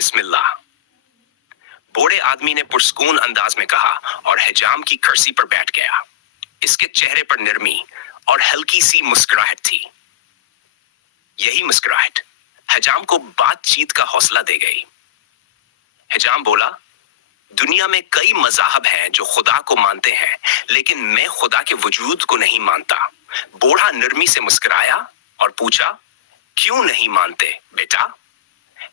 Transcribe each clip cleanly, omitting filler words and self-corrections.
بسم اللہ۔ بوڑھے آدمی نے پرسکون انداز میں کہا اور حجام کی کرسی پر بیٹھ گیا۔ اس کے چہرے پر نرمی اور ہلکی سی مسکراہٹ تھی۔ یہی مسکراہٹ حجام کو بات چیت کا حوصلہ دے گئی۔ حجام بولا، دنیا میں کئی مذاہب ہیں جو خدا کو مانتے ہیں، لیکن میں خدا کے وجود کو نہیں مانتا۔ بوڑھا نرمی سے مسکرایا اور پوچھا، کیوں نہیں مانتے بیٹا؟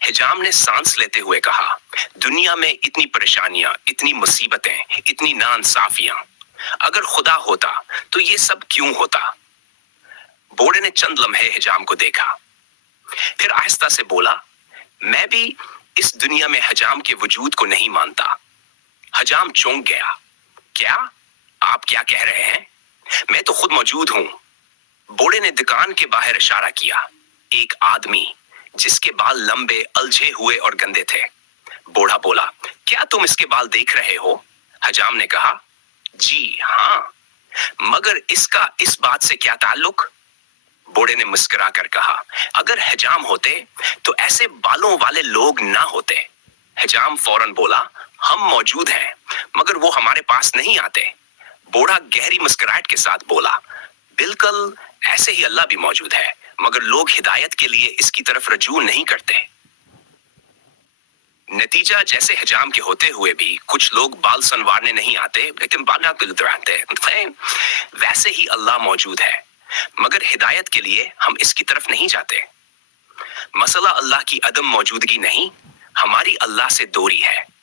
حجام نے سانس لیتے ہوئے کہا، دنیا میں اتنی پریشانیاں، اتنی مصیبتیں، اتنی ناانصافیاں۔ اگر خدا ہوتا تو یہ سب کیوں ہوتا؟ بوڑھے نے چند لمحے حجام کو دیکھا، پھر آہستہ سے بولا، میں بھی اس دنیا میں حجام کے وجود کو نہیں مانتا۔ حجام چونک گیا، کیا؟ آپ کیا کہہ رہے ہیں؟ میں تو خود موجود ہوں۔ بوڑھے نے دکان کے باہر اشارہ کیا۔ ایک آدمی جس کے بال لمبے، الجھے ہوئے اور گندے تھے۔ بوڑھا بولا، کیا تم اس کے بال دیکھ رہے ہو؟ حجام نے کہا، جی ہاں، مگر اس کا اس بات سے کیا تعلق؟ بوڑھے نے مسکرا کر کہا، اگر حجام ہوتے تو ایسے بالوں والے لوگ نہ ہوتے۔ حجام فوراً بولا، ہم موجود ہیں مگر وہ ہمارے پاس نہیں آتے۔ بوڑھا گہری مسکراہٹ کے ساتھ بولا، بالکل ایسے ہی اللہ بھی موجود ہے، مگر لوگ ہدایت کے لیے اس کی طرف رجوع نہیں کرتے۔ نتیجہ جیسے حجام کے ہوتے ہوئے بھی کچھ لوگ بال سنوارنے نہیں آتے لیکن بالا آتے، ویسے ہی اللہ موجود ہے، مگر ہدایت کے لیے ہم اس کی طرف نہیں جاتے۔ مسئلہ اللہ کی عدم موجودگی نہیں، ہماری اللہ سے دوری ہے۔